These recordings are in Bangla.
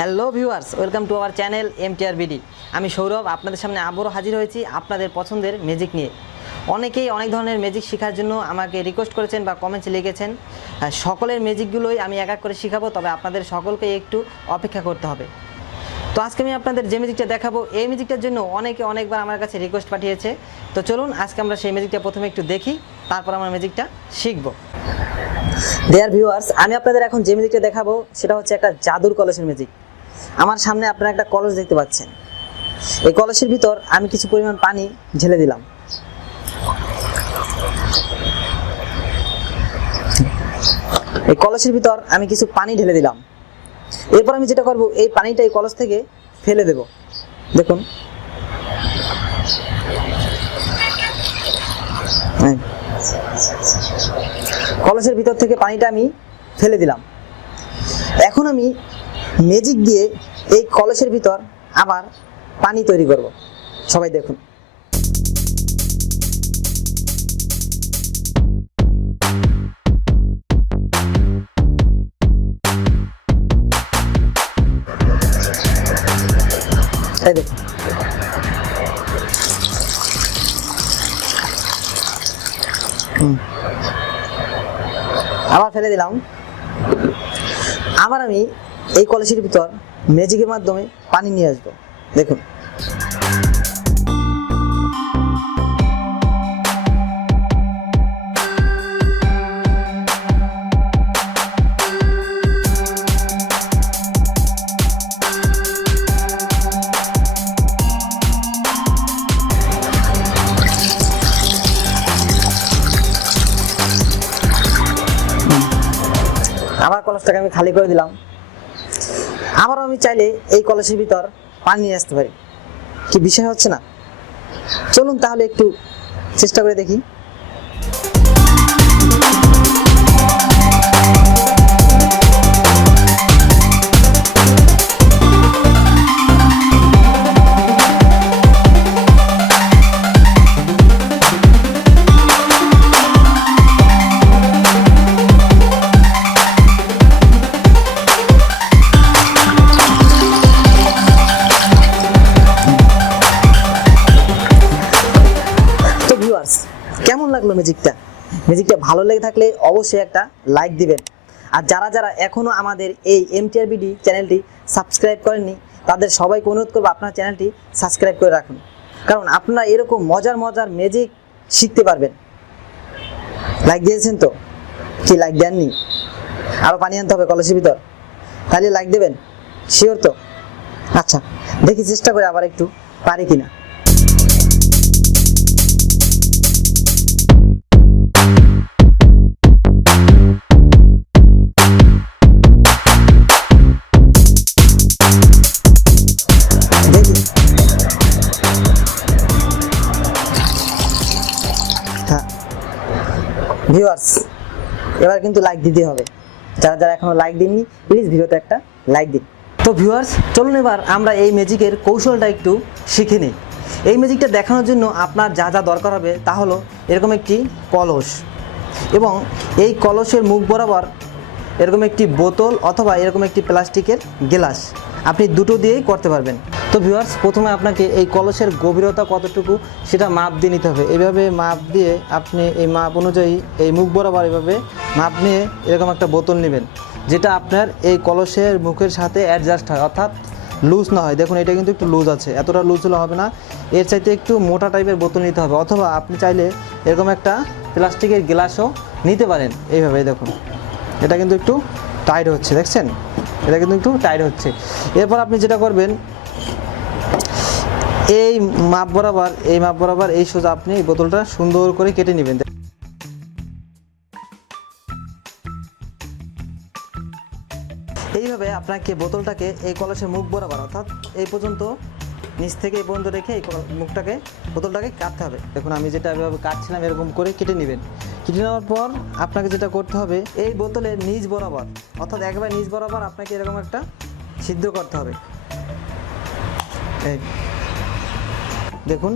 Hello viewers, welcome to our channel MTR BD। আমি সৌরভ আপনাদের সামনে আবারও হাজির হয়েছি আপনাদের পছন্দের ম্যাজিক নিয়ে। অনেকেই অনেক ধরনের ম্যাজিক শেখার জন্য আমাকে রিকোয়েস্ট করেছেন বা কমেন্টসে লিখেছেন। সকলের ম্যাজিকগুলোই আমি এক এক করে শেখাবো, তবে আপনাদের সকলকে একটু অপেক্ষা করতে হবে। তো আজকে আমি আপনাদের যে ম্যাজিকটা দেখাবো, এই ম্যাজিকটার জন্য অনেকবার আমার কাছে রিকোয়েস্ট পাঠিয়েছে। তো চলুন আজকে আমরা সেই ম্যাজিকটা প্রথমে একটু দেখি, তারপর আমরা ম্যাজিকটা শিখবো। ডিয়ার ভিউয়ার্স, আমি আপনাদের এখন যে ম্যাজিকটা দেখাবো সেটা হচ্ছে একটা জাদুর কলসের ম্যাজিক। আমার সামনে আপনারা একটা কলস দেখতে পাচ্ছেন। এই কলসের ভিতর আমি কিছু পরিমাণ পানি ঢেলে দিলাম। এই কলসের ভিতর আমি কিছু পানি ঢেলে দিলাম। এরপর আমি যেটা করব, এই পানিটা এই কলস থেকে ফেলে দেব। দেখুন, কলসের ভিতর থেকে পানিটা আমি ফেলে দিলাম। এখন আমি ম্যাজিক দিয়ে এই কলসের ভিতর আবার পানি তৈরি করব। সবাই দেখুন। এই দেখুন, আবার ফেলে দিলাম। আবার আমি এই কলসের ভিতর ম্যাজিকের মাধ্যমে পানি নিয়ে আসবো। দেখুন, আবার কলসটাকে আমি খালি করে দিলাম। আবারও আমি চাইলে এই কলসের ভিতর পানি নিয়ে আসতে পারি। কি বিষয় হচ্ছে না? চলুন তাহলে একটু চেষ্টা করে দেখি। কেমন লাগলো ম্যাজিকটা ভালো লেগে থাকলে অবশ্যই একটা লাইক দিবেন। আর যারা এখনো আমাদের এই MTR BD চ্যানেলটি সাবস্ক্রাইব করেননি, তাদের সবাইকে অনুরোধ করবো আপনার চ্যানেলটি সাবস্ক্রাইব করে রাখুন, কারণ আপনারা এরকম মজার ম্যাজিক শিখতে পারবেন। লাইক দিয়েছেন তো? কি লাইক দেননি? আরও পানি আনতে হবে কলসের ভিতর, তাহলে লাইক দেবেন শিওর তো? আচ্ছা, দেখি চেষ্টা করে আবার একটু পারি কিনা। ভিউয়ার্স, এবার কিন্তু লাইক দিতে হবে। যারা এখনো লাইক দিননি, প্লিজ ভিডিওতে একটা লাইক দিন। তো ভিউয়ার্স, চলুন এবার আমরা এই ম্যাজিকের কৌশলটা একটু শিখে নিই। এই ম্যাজিকটা দেখানোর জন্য আপনার যা দরকার হবে তা হলো এরকম একটি কলস, এবং এই কলসের মুখ বরাবর এরকম একটি বোতল অথবা এরকম একটি প্লাস্টিকের গ্লাস। আপনি দুটো দিয়েই করতে পারবেন। তো ভিউয়ার্স, প্রথমে আপনাকে এই কলসের গভীরতা কতটুকু সেটা মাপ দিয়ে নিতে হবে। এইভাবে মাপ দিয়ে আপনি এই মাপ অনুযায়ী এই মুখ বরাবর এভাবে মাপ নিয়ে এরকম একটা বোতল নেবেন, যেটা আপনার এই কলসের মুখের সাথে অ্যাডজাস্ট হয়, অর্থাৎ লুজ না হয়। দেখুন, এটা কিন্তু একটু লুজ আছে, এতটা লুজ হলে হবে না, এর চাইতে একটু মোটা টাইপের বোতল নিতে হবে। অথবা আপনি চাইলে এরকম একটা প্লাস্টিকের গ্লাসও নিতে পারেন। এইভাবে দেখুন, এটা কিন্তু একটু টাইট হচ্ছে, দেখছেন? এটা কিন্তু একটু টাইট হচ্ছে। এরপর আপনি যেটা করবেন, এই মাপ বরাবর এই সোজা আপনি এই বোতলটা সুন্দর করে কেটে নেবেন। এইভাবে আপনাকে বোতলটাকে এই কলসের মুখ বরাবর, অর্থাৎ এই পর্যন্ত, নিচ থেকে এই পর্যন্ত রেখে এই বোতলটাকে কাটতে হবে। দেখুন, আমি যেটা এভাবে কাটছিলাম এরকম করে কেটে নেবেন। কেটে নেওয়ার পর আপনাকে যেটা করতে হবে, এই বোতলের নিচ বরাবর, অর্থাৎ একেবারে নিচ বরাবর আপনাকে এরকম একটা ছিদ্র করতে হবে। এই দেখুন,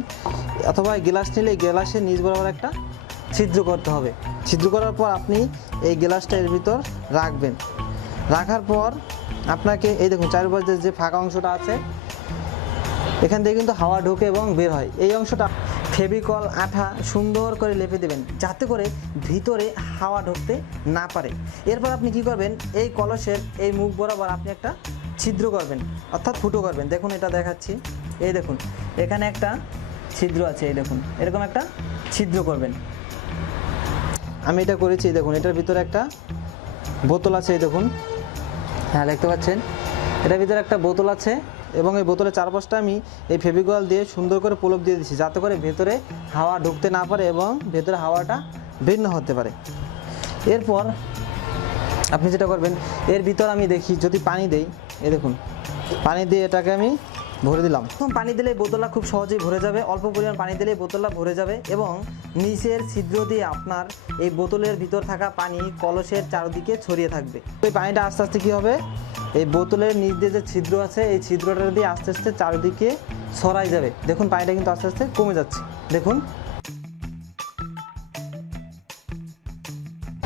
অথবা গ্লাস নিলে গ্লাসের নিচ বরাবর একটা ছিদ্র করতে হবে। ছিদ্র করার পর আপনি এই গ্লাসটা এর ভিতর রাখবেন। রাখার পর আপনাকে এই দেখুন চারপাশে যে ফাঁকা অংশটা আছে এখান থেকে কিন্তু হাওয়া ঢোকে এবং বের হয়। এই অংশটা ফেভিকল আঠা সুন্দর করে লেপে দেবেন যাতে করে ভিতরে হাওয়া ঢুকতে না পারে। এরপর আপনি কি করবেন, এই কলসের এই মুখ বরাবর আপনি একটা ছিদ্র করবেন, অর্থাৎ ফুটো করবেন। দেখুন এটা দেখাচ্ছি, এই দেখুন এখানে একটা ছিদ্র আছে, এই দেখুন এরকম একটা ছিদ্র করবেন। আমি এটা করেছি, দেখুন এটার ভিতরে একটা বোতল আছে, এই দেখুন, হ্যাঁ দেখতে পাচ্ছেন এটার ভিতরে একটা বোতল আছে এবং এই বোতলের চারপাশটা আমি এই ফেভিকল দিয়ে সুন্দর করে প্রলেপ দিয়ে দিচ্ছি যাতে করে ভেতরে হাওয়া ঢুকতে না পারে এবং ভেতরে হাওয়াটা ভিন্ন হতে পারে। এরপর আপনি যেটা করবেন, এর ভিতর আমি দেখি যদি পানি দেই, এই দেখুন পানি দিয়ে এটাকে আমি ভরে দিলাম। পানি দিলে বোতলটা খুব সহজেই ভরে যাবে, অল্প পরিমাণ পানি দিলে বোতলটা ভরে যাবে এবং নিচের ছিদ্র দিয়ে আপনার এই বোতলের ভিতর থাকা পানি কলসের চারদিকে ছড়িয়ে থাকবে। এই পানিটা আস্তে আস্তে কী হবে, এই বোতলের নিচ দিয়ে যে ছিদ্র আছে এই ছিদ্রটা দিয়ে আস্তে আস্তে চারিদিকে ছড়াই যাবে। দেখুন পানিটা কিন্তু আস্তে আস্তে কমে যাচ্ছে, দেখুন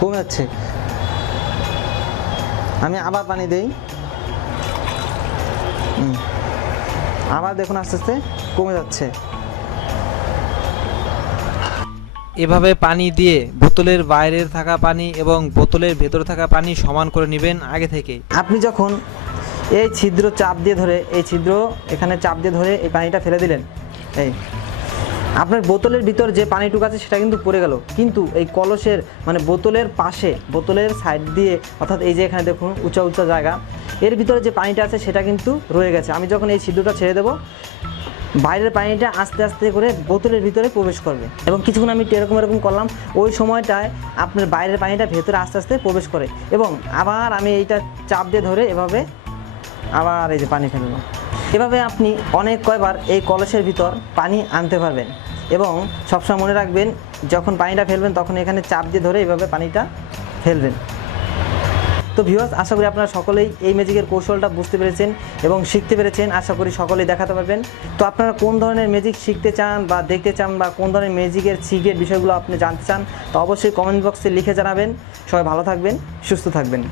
কমে যাচ্ছে। আমি আবার পানি দেই, আবার দেখুন আস্তে আস্তে কমে যাচ্ছে। এভাবে পানি দিয়ে বোতলের বাইরে থাকা পানি এবং বোতলের ভেতরে থাকা পানি সমান করে নেবেন আগে থেকে। আপনি যখন এই ছিদ্র চাপ দিয়ে ধরে, এই ছিদ্র এখানে চাপ দিয়ে ধরে এই পানিটা ফেলে দিলেন, এই আপনার বোতলের ভিতর যে পানিটুকু আছে সেটা কিন্তু পড়ে গেল, কিন্তু এই কলসের মানে বোতলের পাশে, বোতলের সাইড দিয়ে, অর্থাৎ এই যে এখানে দেখুন উঁচা উঁচা জায়গা, এর ভিতরে যে পানিটা আছে সেটা কিন্তু রয়ে গেছে। আমি যখন এই ছিদ্রটা ছেড়ে দেবো, বাইরের পানিটা আস্তে আস্তে করে বোতলের ভিতরে প্রবেশ করবে এবং কিছুক্ষণ আমি এরকম করলাম, ওই সময়টায় আপনার বাইরের পানিটা ভেতরে আস্তে আস্তে প্রবেশ করে এবং আবার আমি এইটা চাপ দিয়ে ধরে এভাবে আবার এই যে পানি ফেললাম। এভাবে আপনি অনেক কয়বার এই কলসের ভিতর পানি আনতে পারবেন এবং সবসময় মনে রাখবেন যখন পানিটা ফেলবেন তখন এখানে চাপ দিয়ে ধরে এভাবে পানিটা ফেলবেন। তো ভিউয়ার্স, আশা করি আপনারা সকলেই এই ম্যাজিকের কৌশলটা বুঝতে পেরেছেন এবং শিখতে পেরেছেন, আশা করি সকলেই দেখাতে পারবেন। তো আপনারা কোন ধরনের ম্যাজিক শিখতে চান বা দেখতে চান বা কোন ধরনের ম্যাজিকের সিক্রেট বিষয়গুলো আপনি জানতে চান, তো অবশ্যই কমেন্ট বক্সে লিখে জানাবেন। সবাই ভালো থাকবেন, সুস্থ থাকবেন।